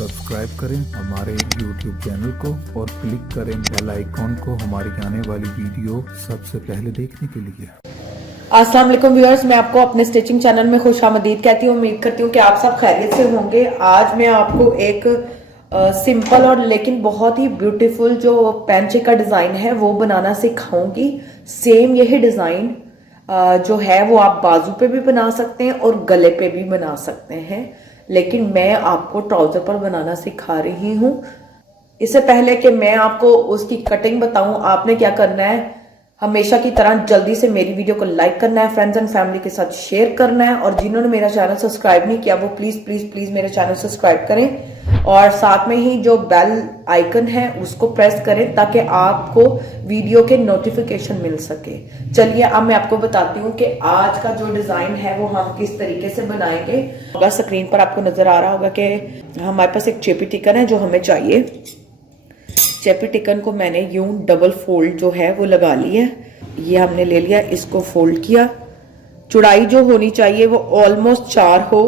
Subscribe करें हमारे YouTube channel को और क्लिक करें बेल आइकॉन को हमारी आने वाली वीडियो सबसे पहले देखने के लिए। अस्सलाम वालेकुम व्यूअर्स, मैं आपको अपने स्टिचिंग चैनल में खुशामदीद कहती हूँ। उम्मीद करती हूँ कि आप सब खैरियत से होंगे। आज मैं आपको एक सिंपल और लेकिन बहुत ही ब्यूटीफुल जो पैंचे का डिज़ाइन है वो बनाना सिखाऊंगी। सेम यही डिज़ाइन जो है वो आप बाजू पे भी बना सकते हैं और गले पे भी बना सकते हैं, लेकिन मैं आपको ट्राउजर पर बनाना सिखा रही हूँ। इससे पहले कि मैं आपको उसकी कटिंग बताऊं, आपने क्या करना है, हमेशा की तरह जल्दी से मेरी वीडियो को लाइक करना है, फ्रेंड्स एंड फैमिली के साथ शेयर करना है, और जिन्होंने मेरा चैनल सब्सक्राइब नहीं किया वो प्लीज प्लीज प्लीज मेरा चैनल सब्सक्राइब करें और साथ में ही जो बेल आइकन है उसको प्रेस करें ताकि आपको वीडियो के नोटिफिकेशन मिल सके। चलिए अब मैं आपको बताती हूँ कि आज का जो डिजाइन है वो हम किस तरीके से बनाएंगे। स्क्रीन पर आपको नजर आ रहा होगा कि हमारे पास एक चेपी टिकन है जो हमें चाहिए। चेपी टिकन को मैंने यूं डबल फोल्ड जो है वो लगा ली है। ये हमने ले लिया, इसको फोल्ड किया। चौड़ाई जो होनी चाहिए वो ऑलमोस्ट 4 हो।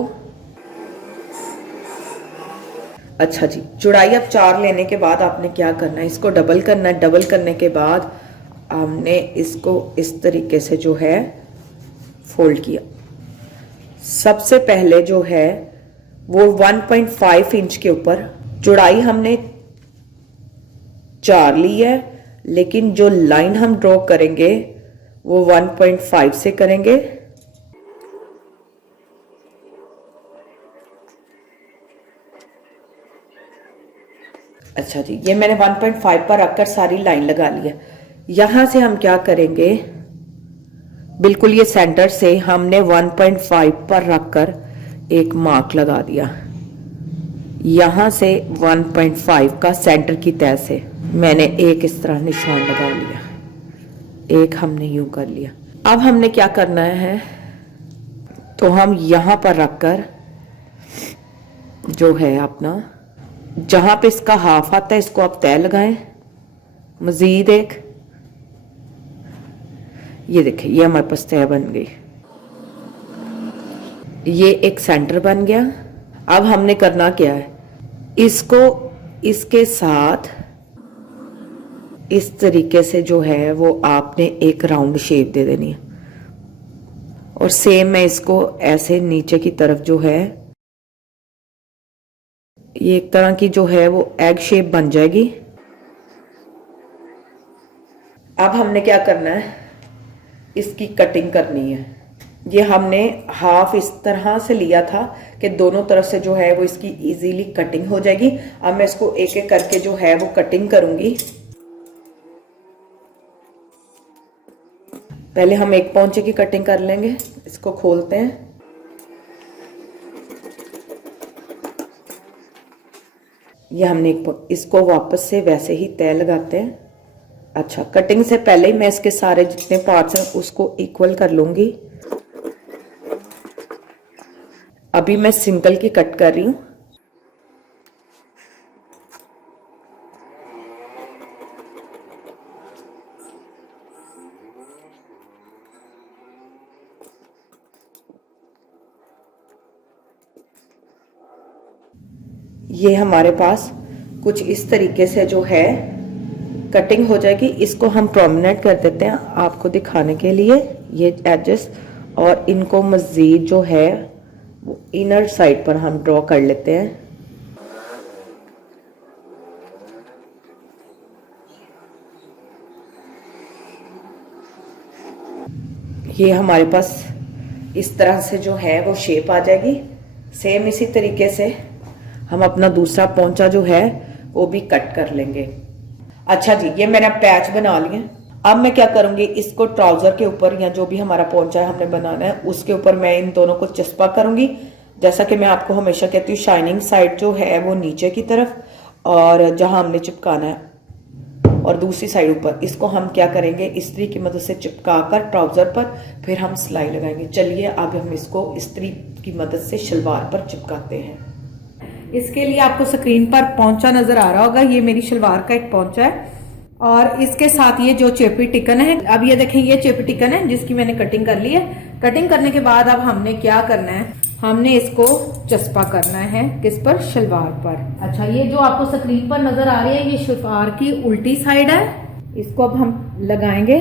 अच्छा जी, चौड़ाई अब 4 लेने के बाद आपने क्या करना है, इसको डबल करना है। डबल करने के बाद हमने इसको इस तरीके से जो है फोल्ड किया। सबसे पहले जो है वो 1.5 इंच के ऊपर चौड़ाई हमने 4 ली है, लेकिन जो लाइन हम ड्रॉ करेंगे वो 1.5 से करेंगे। अच्छा जी, ये मैंने 1.5 पर रखकर सारी लाइन लगा ली है। यहां से हम क्या करेंगे, बिल्कुल ये सेंटर से हमने 1.5 पर रखकर एक मार्क लगा दिया। यहां से 1.5 का सेंटर की तय से मैंने एक इस तरह निशान लगा लिया, एक हमने यूं कर लिया। अब हमने क्या करना है, तो हम यहां पर रखकर जो है अपना जहां पे इसका हाफ आता है इसको आप तय लगाएं। मजीद एक ये देखिए, ये हमारे पास तय बन गई, ये एक सेंटर बन गया। अब हमने करना क्या है, इसको इसके साथ इस तरीके से जो है वो आपने एक राउंड शेप दे देनी है, और सेम मैं इसको ऐसे नीचे की तरफ जो है ये एक तरह की जो है वो एग शेप बन जाएगी। अब हमने क्या करना है, इसकी कटिंग करनी है। ये हमने हाफ इस तरह से लिया था कि दोनों तरफ से जो है वो इसकी इजीली कटिंग हो जाएगी। अब मैं इसको एक एक करके जो है वो कटिंग करूंगी। पहले हम एक पौंचे की कटिंग कर लेंगे। इसको खोलते हैं। ये हमने इसको वापस से वैसे ही तय लगाते हैं। अच्छा, कटिंग से पहले ही मैं इसके सारे जितने पार्ट्स हैं उसको इक्वल कर लूंगी। अभी मैं सिंगल की कट कर रही हूं। ये हमारे पास कुछ इस तरीके से जो है कटिंग हो जाएगी। इसको हम प्रोमिनेंट कर देते हैं आपको दिखाने के लिए, ये एजेस, और इनको मजीद जो है वो इनर साइड पर हम ड्रॉ कर लेते हैं। ये हमारे पास इस तरह से जो है वो शेप आ जाएगी। सेम इसी तरीके से हम अपना दूसरा पोंचा जो है वो भी कट कर लेंगे। अच्छा जी, ये मैंने पैच बना लिए। अब मैं क्या करूंगी, इसको ट्राउजर के ऊपर या जो भी हमारा पोंचा है हमने बनाना है उसके ऊपर मैं इन दोनों को चस्पा करूंगी। जैसा कि मैं आपको हमेशा कहती हूँ, शाइनिंग साइड जो है वो नीचे की तरफ और जहां हमने चिपकाना है, और दूसरी साइड ऊपर। इसको हम क्या करेंगे, इस्त्री की मदद से चिपका कर ट्राउजर पर फिर हम सिलाई लगाएंगे। चलिए अब हम इसको इस्त्री की मदद से शलवार पर चिपकाते हैं। इसके लिए आपको स्क्रीन पर पोंचा नजर आ रहा होगा, ये मेरी शलवार का एक पोंचा है, और इसके साथ ये जो चेपी टिकन है। अब ये देखें, ये चेपी टिकन है जिसकी मैंने कटिंग कर ली है। कटिंग करने के बाद अब हमने क्या करना है, हमने इसको चस्पा करना है किस पर, शलवार पर। अच्छा, ये जो आपको स्क्रीन पर नजर आ रही है ये शलवार की उल्टी साइड है। इसको अब हम लगाएंगे।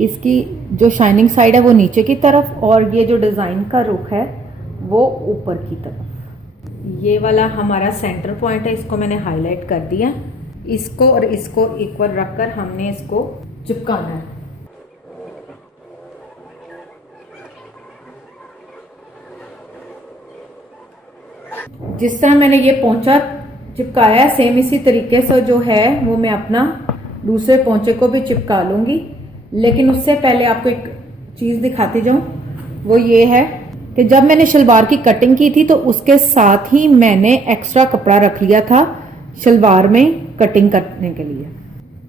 इसकी जो शाइनिंग साइड है वो नीचे की तरफ और ये जो डिजाइन का रुख है वो ऊपर की तरफ। ये वाला हमारा सेंटर पॉइंट है, इसको मैंने हाईलाइट कर दिया। इसको और इसको इक्वल रखकर हमने इसको चिपकाना है। जिस तरह मैंने ये पोंचा चिपकाया सेम इसी तरीके से जो है वो मैं अपना दूसरे पोंचे को भी चिपका लूंगी। लेकिन उससे पहले आपको एक चीज दिखाती जाऊं, वो ये है कि जब मैंने शलवार की कटिंग की थी तो उसके साथ ही मैंने एक्स्ट्रा कपड़ा रख लिया था शलवार में कटिंग करने के लिए।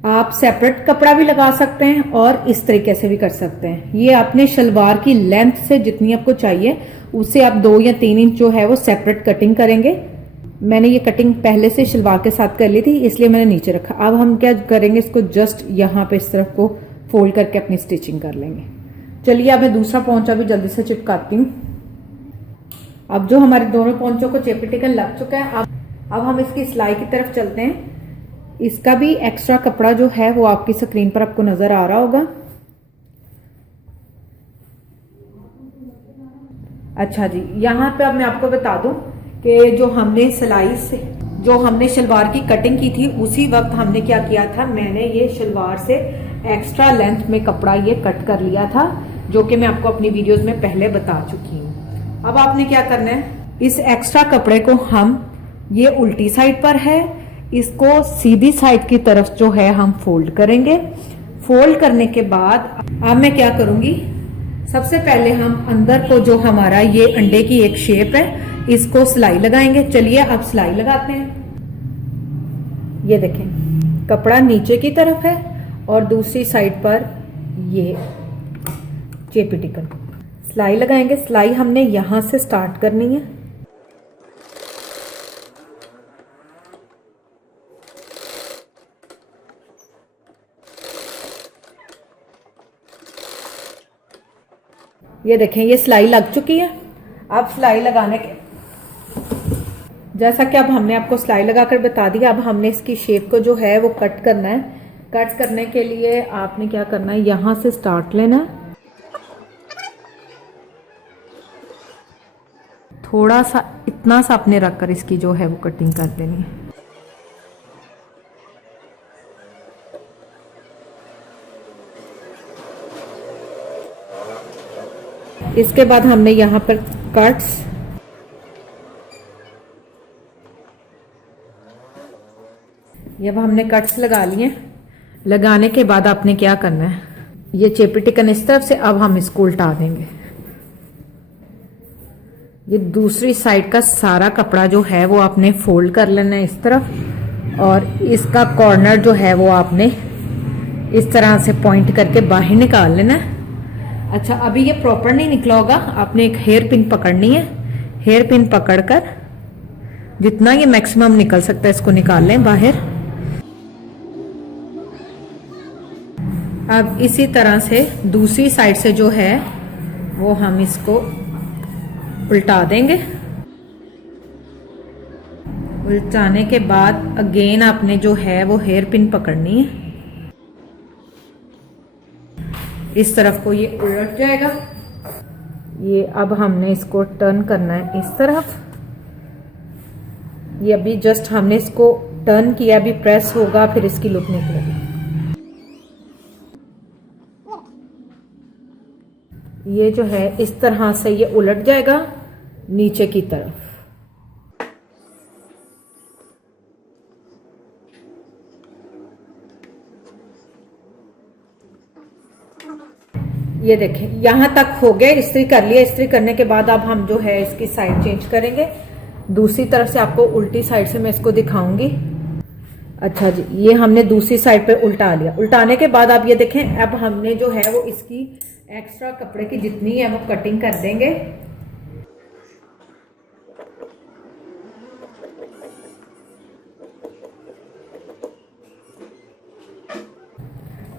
आप सेपरेट कपड़ा भी लगा सकते हैं और इस तरीके से भी कर सकते हैं। ये आपने शलवार की लेंथ से जितनी आपको चाहिए उससे आप 2 या 3 इंच जो है वो सेपरेट कटिंग करेंगे। मैंने ये कटिंग पहले से शलवार के साथ कर ली थी इसलिए मैंने नीचे रखा। अब हम क्या करेंगे, इसको जस्ट यहाँ पे इस तरफ को फोल्ड करके अपनी स्टिचिंग कर लेंगे। चलिए अब मैं दूसरा पोंचा भी जल्दी से चिपकाती हूँ। अब जो हमारे दोनों पोंचों को चेपी टिकन लग चुका है, अब हम इसकी सिलाई की तरफ चलते हैं। इसका भी एक्स्ट्रा कपड़ा जो है वो आपकी स्क्रीन पर आपको नजर आ रहा होगा। अच्छा जी, यहाँ पे अब मैं आपको बता दूं कि जो हमने सिलाई से जो हमने शलवार की कटिंग की थी उसी वक्त हमने क्या किया था, मैंने ये शलवार से एक्स्ट्रा लेंथ में कपड़ा ये कट कर लिया था, जो कि मैं आपको अपनी वीडियोस में पहले बता चुकी हूँ। अब आपने क्या करना है, इस एक्स्ट्रा कपड़े को हम, ये उल्टी साइड पर है, इसको सीधी साइड की तरफ जो है हम फोल्ड करेंगे। फोल्ड करने के बाद अब मैं क्या करूंगी, सबसे पहले हम अंदर को जो हमारा ये अंडे की एक शेप है इसको सिलाई लगाएंगे। चलिए अब सिलाई लगाते हैं। ये देखें कपड़ा नीचे की तरफ है और दूसरी साइड पर ये चेपी टिकन। सिलाई लगाएंगे। सिलाई हमने यहां से स्टार्ट करनी है। ये देखें ये सिलाई लग चुकी है। अब सिलाई लगाने के, जैसा कि अब हमने आपको सिलाई लगाकर बता दिया, अब हमने इसकी शेप को जो है वो कट करना है। कट करने के लिए आपने क्या करना है, यहां से स्टार्ट लेना है, थोड़ा सा इतना सा अपने रखकर इसकी जो है वो कटिंग कर देनी है। इसके बाद हमने यहाँ पर कट्स, जब हमने कट्स लगा लिए, लगाने के बाद आपने क्या करना है, ये चेपी टिकन इस तरफ से अब हम इसको उल्टा देंगे। ये दूसरी साइड का सारा कपड़ा जो है वो आपने फोल्ड कर लेना है इस तरफ, और इसका कॉर्नर जो है वो आपने इस तरह से पॉइंट करके बाहर निकाल लेना है। अच्छा, अभी ये प्रॉपर नहीं निकला होगा, आपने एक हेयर पिन पकड़नी है। हेयर पिन पकड़कर जितना ये मैक्सिमम निकल सकता है इसको निकाल लें बाहर। अब इसी तरह से दूसरी साइड से जो है वो हम इसको उल्टा देंगे। उल्टाने के बाद अगेन आपने जो है वो हेयर पिन पकड़नी है। इस तरफ को ये उलट जाएगा। ये अब हमने इसको टर्न करना है इस तरफ। ये अभी जस्ट हमने इसको टर्न किया, अभी प्रेस होगा फिर इसकी लुक निकलेगी। ये जो है इस तरह से ये उलट जाएगा नीचे की तरफ। ये देखें यहां तक हो गया, इस्त्री कर लिया। इस्त्री करने के बाद अब हम जो है इसकी साइड चेंज करेंगे। दूसरी तरफ से आपको उल्टी साइड से मैं इसको दिखाऊंगी। अच्छा जी, ये हमने दूसरी साइड पे उल्टा लिया। उल्टाने के बाद आप ये देखें, अब हमने जो है वो इसकी एक्स्ट्रा कपड़े की जितनी है वो कटिंग कर देंगे।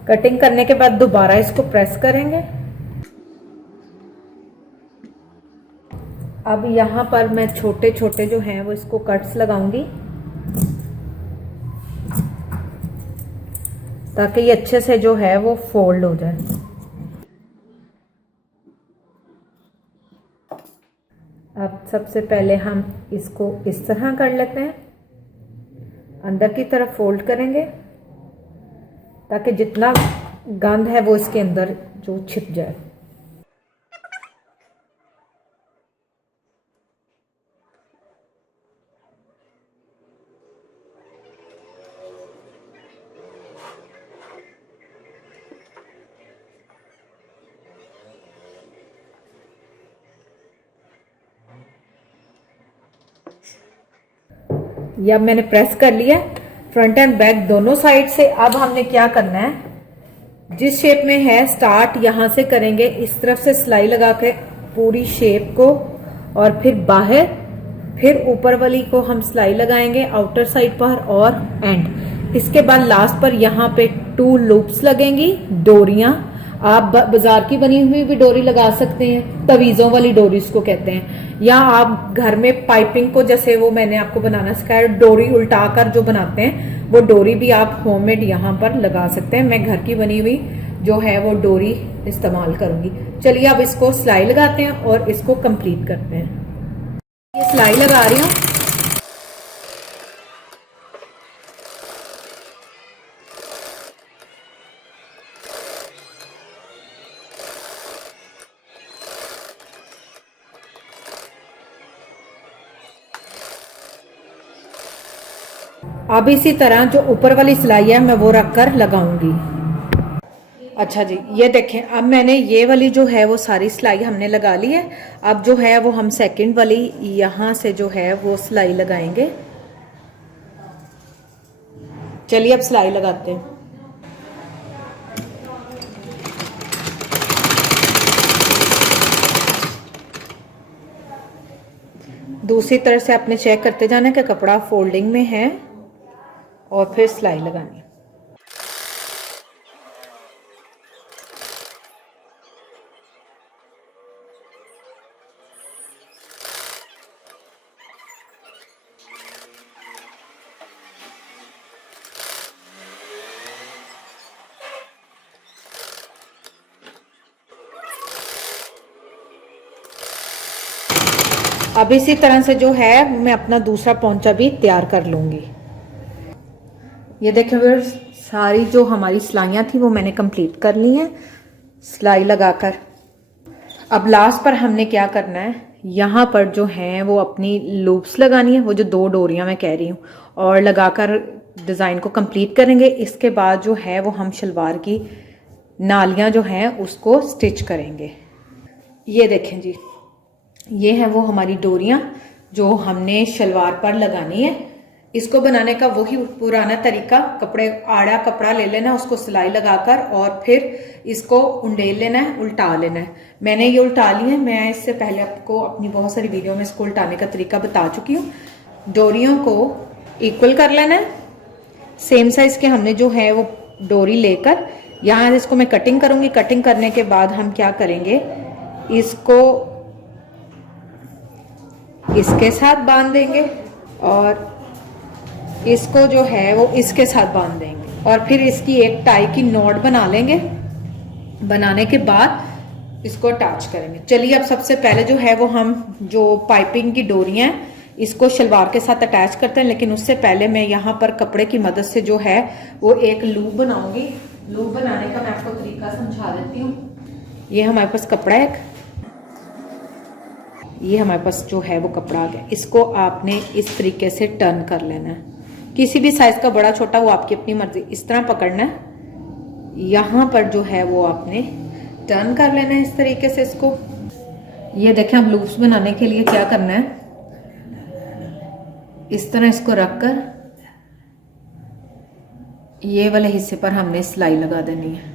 कटिंग करने के बाद दोबारा इसको प्रेस करेंगे। अब यहाँ पर मैं छोटे छोटे जो हैं वो इसको कट्स लगाऊंगी ताकि ये अच्छे से जो है वो फोल्ड हो जाए। अब सबसे पहले हम इसको इस तरह कर लेते हैं, अंदर की तरफ फोल्ड करेंगे ताकि जितना गंद है वो इसके अंदर जो छिप जाए। ये अब मैंने प्रेस कर लिया फ्रंट एंड बैक दोनों साइड से। अब हमने क्या करना है, जिस शेप में है स्टार्ट यहां से करेंगे, इस तरफ से सिलाई लगा के पूरी शेप को, और फिर बाहर, फिर ऊपर वाली को हम सिलाई लगाएंगे आउटर साइड पर और एंड। इसके बाद लास्ट पर यहाँ पे 2 लूप्स लगेंगी, डोरियां। आप बाजार की बनी हुई भी डोरी लगा सकते हैं, तवीजों वाली डोरी इसको कहते हैं, या आप घर में पाइपिंग को, जैसे वो मैंने आपको बनाना सिखाया डोरी उल्टा कर जो बनाते हैं, वो डोरी भी आप होममेड यहाँ पर लगा सकते हैं। मैं घर की बनी हुई जो है वो डोरी इस्तेमाल करूंगी। चलिए अब इसको सिलाई लगाते हैं और इसको कंप्लीट करते हैं। ये सिलाई लगा रही हूँ। अब इसी तरह जो ऊपर वाली सिलाई है मैं वो रखकर लगाऊंगी। अच्छा जी, ये देखें अब मैंने ये वाली जो है वो सारी सिलाई हमने लगा ली है। अब जो है वो हम सेकंड वाली यहां से जो है वो सिलाई लगाएंगे। चलिए अब सिलाई लगाते हैं। दूसरी तरफ से आपने चेक करते जाना कि कपड़ा फोल्डिंग में है और फिर सिलाई लगानी। अब इसी तरह से जो है मैं अपना दूसरा पोंचा भी तैयार कर लूंगी। ये देखें व्यूअर्स, सारी जो हमारी सिलाइयाँ थी वो मैंने कंप्लीट कर ली हैं सिलाई लगाकर। अब लास्ट पर हमने क्या करना है, यहाँ पर जो है वो अपनी लूप्स लगानी है, वो जो 2 डोरियां मैं कह रही हूँ, और लगाकर डिज़ाइन को कंप्लीट करेंगे। इसके बाद जो है वो हम शलवार की नालियाँ जो हैं उसको स्टिच करेंगे। ये देखें जी, ये है वो हमारी डोरियां जो हमने शलवार पर लगानी है। इसको बनाने का वही पुराना तरीका, कपड़े आड़ा कपड़ा ले लेना, उसको सिलाई लगाकर और फिर इसको उंडेल लेना है, उल्टा लेना है। मैंने ये उल्टा ली है, मैं इससे पहले आपको अपनी बहुत सारी वीडियो में इसको उल्टाने का तरीका बता चुकी हूँ। डोरियों को इक्वल कर लेना है, सेम साइज के हमने जो है वो डोरी लेकर यहाँ इसको मैं कटिंग करूंगी। कटिंग करने के बाद हम क्या करेंगे, इसको इसके साथ बांध देंगे और इसको जो है वो इसके साथ बांध देंगे, और फिर इसकी एक टाई की नॉट बना लेंगे। बनाने के बाद इसको अटैच करेंगे। चलिए अब सबसे पहले जो है वो हम जो पाइपिंग की डोरियां हैं इसको शलवार के साथ अटैच करते हैं, लेकिन उससे पहले मैं यहाँ पर कपड़े की मदद से जो है वो एक लूप बनाऊंगी। लूप बनाने का मैं आपको तरीका समझा देती हूँ। ये हमारे पास कपड़ा है, ये हमारे पास जो है वो कपड़ा आ गया। इसको आपने इस तरीके से टर्न कर लेना है, किसी भी साइज का, बड़ा छोटा वो आपकी अपनी मर्जी। इस तरह पकड़ना है, यहाँ पर जो है वो आपने टर्न कर लेना है इस तरीके से इसको। ये देखें, अब लूप्स बनाने के लिए क्या करना है, इस तरह इसको रखकर ये वाले हिस्से पर हमने सिलाई लगा देनी है।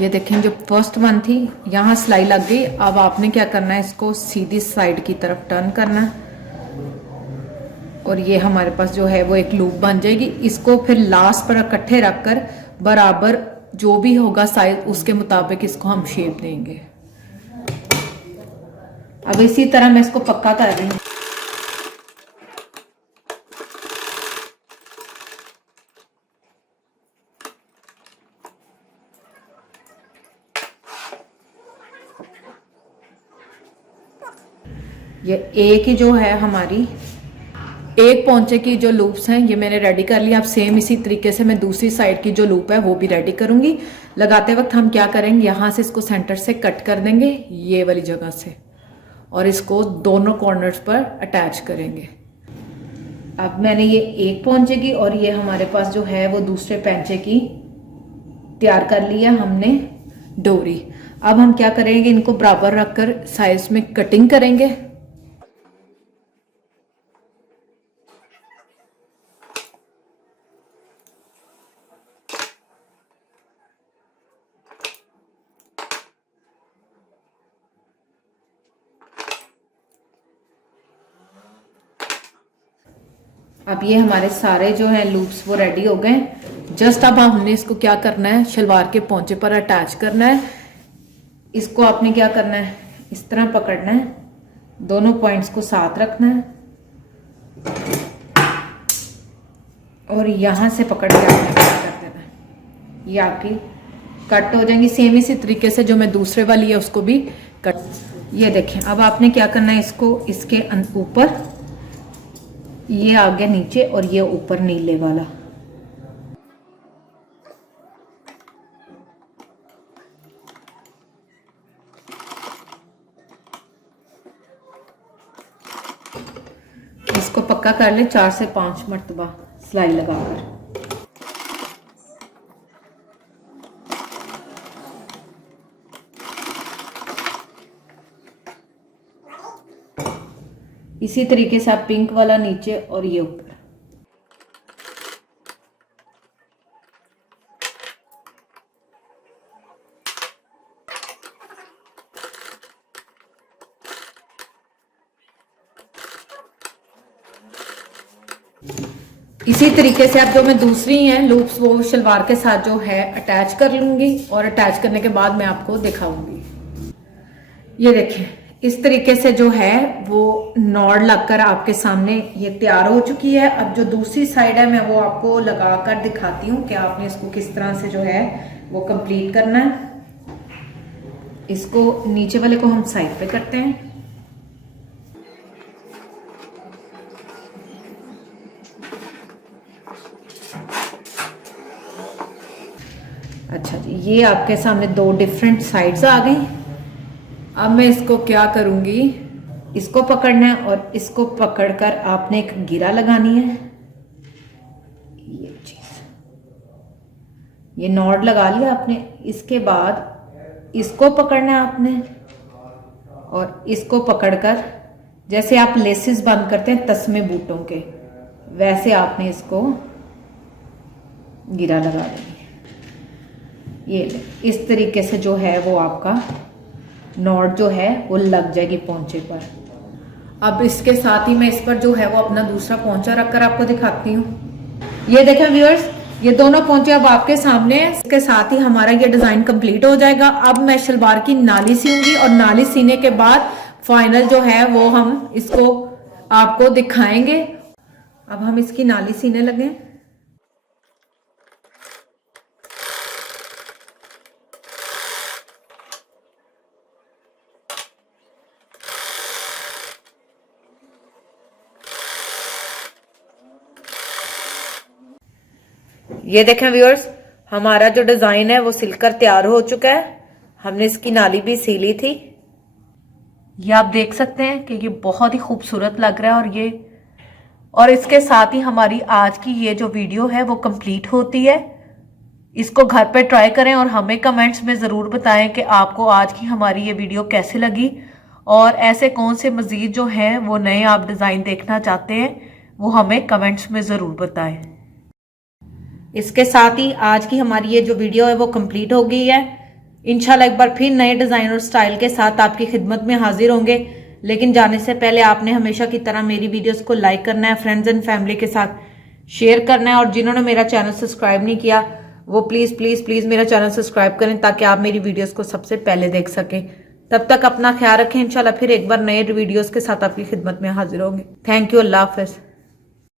ये देखें जो फर्स्ट वन थी यहाँ सिलाई लग गई। अब आपने क्या करना है, इसको सीधी साइड की तरफ टर्न करना है और ये हमारे पास जो है वो एक लूप बन जाएगी। इसको फिर लास्ट पर इकट्ठे रखकर बराबर जो भी होगा साइज उसके मुताबिक इसको हम शेप देंगे। अब इसी तरह मैं इसको पक्का कर रही हूँ। ये एक ही जो है हमारी एक पोंचे की जो लूप्स हैं ये मैंने रेडी कर लिया। अब सेम इसी तरीके से मैं दूसरी साइड की जो लूप है वो भी रेडी करूंगी। लगाते वक्त हम क्या करेंगे, यहाँ से इसको सेंटर से कट कर देंगे ये वाली जगह से और इसको दोनों कॉर्नर्स पर अटैच करेंगे। अब मैंने ये एक पोंचे की और ये हमारे पास जो है वो दूसरे पैंचे की तैयार कर लिया हमने डोरी। अब हम क्या करेंगे, इनको बराबर रखकर साइज में कटिंग करेंगे। अब ये हमारे सारे जो है लूप्स वो रेडी हो गए। जस्ट अब हमने इसको क्या करना है, शलवार के पोंचे पर अटैच करना है। इसको आपने क्या करना है, इस तरह पकड़ना है, दोनों पॉइंट्स को साथ रखना है और यहां से पकड़ के आपने क्या कर देना है, ये आपकी कट हो जाएंगी। सेम इसी तरीके से जो मैं दूसरे वाली है उसको भी कट। ये देखें अब आपने क्या करना है, इसको इसके ऊपर ये आगे नीचे और ये ऊपर नीले वाला। इसको पक्का कर ले 4 से 5 मरतबा सिलाई लगाकर। इसी तरीके से आप पिंक वाला नीचे और ये ऊपर। इसी तरीके से आप जो मैं दूसरी हैं लूप्स वो शलवार के साथ जो है अटैच कर लूंगी और अटैच करने के बाद मैं आपको दिखाऊंगी। ये देखें इस तरीके से जो है वो नॉड लगकर आपके सामने ये तैयार हो चुकी है। अब जो दूसरी साइड है मैं वो आपको लगाकर दिखाती हूँ कि आपने इसको किस तरह से जो है वो कंप्लीट करना है। इसको नीचे वाले को हम साइड पे करते हैं। अच्छा जी, ये आपके सामने 2 डिफरेंट साइड्स आ गई। अब मैं इसको क्या करूंगी, इसको पकड़ना है और इसको पकड़कर आपने एक गिरा लगानी है। ये चीज, ये नॉट लगा लिया आपने। इसके बाद इसको पकड़ना है आपने और इसको पकड़कर जैसे आप लेसेस बंद करते हैं तस्मे बूटों के, वैसे आपने इसको गिरा लगा देनी है। ये इस तरीके से जो है वो आपका नॉट जो है वो लग जाएगी पोंचे पर। अब इसके साथ ही मैं इस पर जो है वो अपना दूसरा पोंचा रखकर आपको दिखाती हूँ। ये देखें व्यूअर्स, ये दोनों पोंचे अब आपके सामने हैं। इसके साथ ही हमारा ये डिजाइन कंप्लीट हो जाएगा। अब मैं शलवार की नाली सीऊंगी और नाली सीने के बाद फाइनल जो है वो हम इसको आपको दिखाएंगे। अब हम इसकी नाली सीने लगे। ये देखें व्यूअर्स, हमारा जो डिजाइन है वो सिलकर तैयार हो चुका है। हमने इसकी नाली भी सी ली थी। ये आप देख सकते हैं कि ये बहुत ही खूबसूरत लग रहा है और इसके साथ ही हमारी आज की ये जो वीडियो है वो कंप्लीट होती है। इसको घर पे ट्राई करें और हमें कमेंट्स में ज़रूर बताएं कि आपको आज की हमारी ये वीडियो कैसे लगी और ऐसे कौन से मज़ीद जो हैं वो नए आप डिज़ाइन देखना चाहते हैं वो हमें कमेंट्स में ज़रूर बताएं। इसके साथ ही आज की हमारी ये जो वीडियो है वो कंप्लीट हो गई है। इंशाल्लाह एक बार फिर नए डिजाइन और स्टाइल के साथ आपकी खिदमत में हाजिर होंगे। लेकिन जाने से पहले आपने हमेशा की तरह मेरी वीडियोस को लाइक करना है, फ्रेंड्स एंड फैमिली के साथ शेयर करना है, और जिन्होंने मेरा चैनल सब्सक्राइब नहीं किया वो प्लीज प्लीज प्लीज मेरा चैनल सब्सक्राइब करें ताकि आप मेरी वीडियोस को सबसे पहले देख सकें। तब तक अपना ख्याल रखें। इंशाल्लाह फिर एक बार नए वीडियोस के साथ आपकी खिदमत में हाजिर होंगे। Thank you, Allah Hafiz.